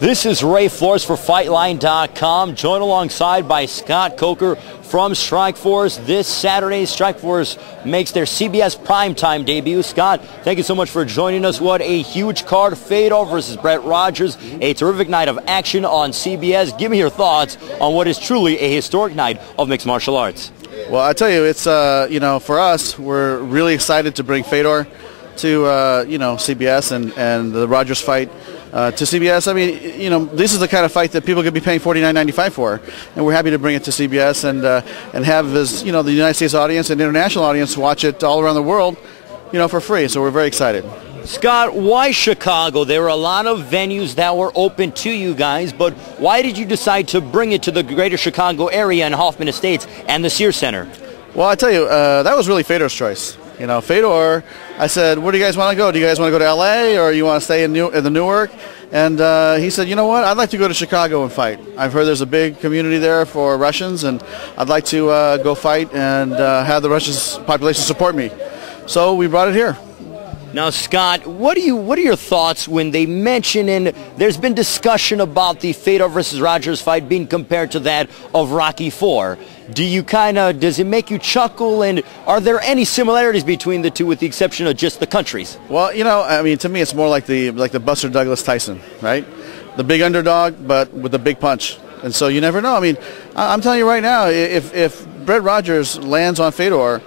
This is Ray Flores for Fightline.com, joined alongside by Scott Coker from Strikeforce. This Saturday, Strikeforce makes their CBS primetime debut. Scott, thank you so much for joining us. What a huge card. Fedor versus Brett Rogers, a terrific night of action on CBS. Give me your thoughts on what is truly a historic night of mixed martial arts. Well, I tell you, it's, for us, we're really excited to bring Fedor to, CBS and the Rogers fight to CBS. I mean, this is the kind of fight that people could be paying $49.95 for, and we're happy to bring it to CBS and have the United States audience and international audience watch it all around the world, for free. So we're very excited. Scott, why Chicago? There were a lot of venues that were open to you guys, but why did you decide to bring it to the greater Chicago area and Hoffman Estates and the Sears Center? Well, I tell you, that was really Fedor's choice. Fedor, I said, where do you guys want to go? Do you guys want to go to L.A. or you want to stay in the Newark? And he said, you know what, I'd like to go to Chicago and fight. I've heard there's a big community there for Russians, and I'd like to go fight and have the Russian population support me. So we brought it here. Now, Scott, what are your thoughts when they mention, and there's been discussion about the Fedor versus Rogers fight being compared to that of Rocky IV? Does it make you chuckle, and are there any similarities between the two with the exception of just the countries? Well, to me it's more like the Buster Douglas Tyson, right? The big underdog, but with the big punch. And so you never know. I mean, I'm telling you right now, if Brett Rogers lands on Fedor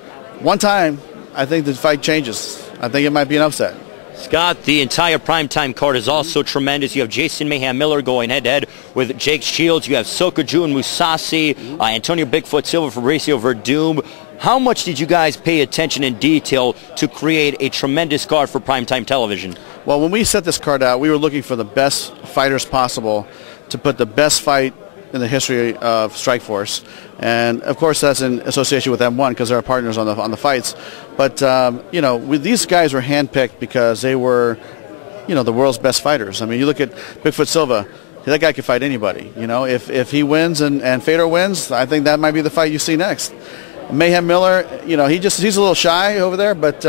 one time, I think the fight changes. I think it might be an upset. Scott, the entire primetime card is also tremendous. You have Jason Mayhem Miller going head-to-head with Jake Shields. You have Sokoju and Musasi, Antonio Bigfoot Silva, Fabricio Verdum. How much did you guys pay attention in detail to create a tremendous card for primetime television? Well, when we set this card out, we were looking for the best fighters possible to put the best fight in the history of Strikeforce, and of course that's in association with M1 because they're our partners on the fights. But these guys were handpicked because they were, the world's best fighters. I mean, you look at Bigfoot Silva; that guy could fight anybody. If he wins and Fedor wins, I think that might be the fight you see next. Mayhem Miller, he's a little shy over there, but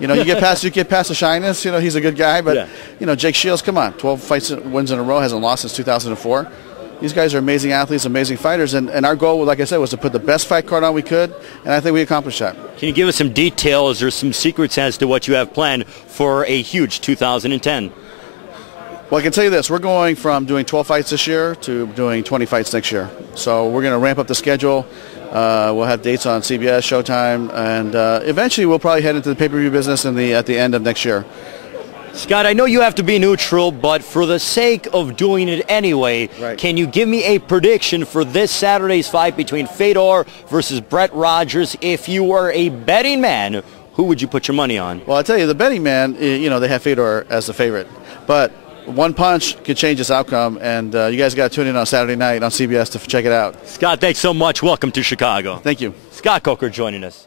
you get past the shyness. He's a good guy, but yeah. Jake Shields, come on, 12 wins in a row, hasn't lost since 2004. These guys are amazing athletes, amazing fighters, and our goal, like I said, was to put the best fight card on we could, and I think we accomplished that. Can you give us some details or some secrets as to what you have planned for a huge 2010? Well, I can tell you this. We're going from doing 12 fights this year to doing 20 fights next year. So we're going to ramp up the schedule. We'll have dates on CBS, Showtime, and eventually we'll probably head into the pay-per-view business at the end of next year. Scott, I know you have to be neutral, but for the sake of doing it anyway, right. Can you give me a prediction for this Saturday's fight between Fedor versus Brett Rogers? If you were a betting man, who would you put your money on? Well, I'll tell you, the betting man, they have Fedor as the favorite. But one punch could change this outcome, and you guys got to tune in on Saturday night on CBS to check it out. Scott, thanks so much. Welcome to Chicago. Thank you. Scott Coker joining us.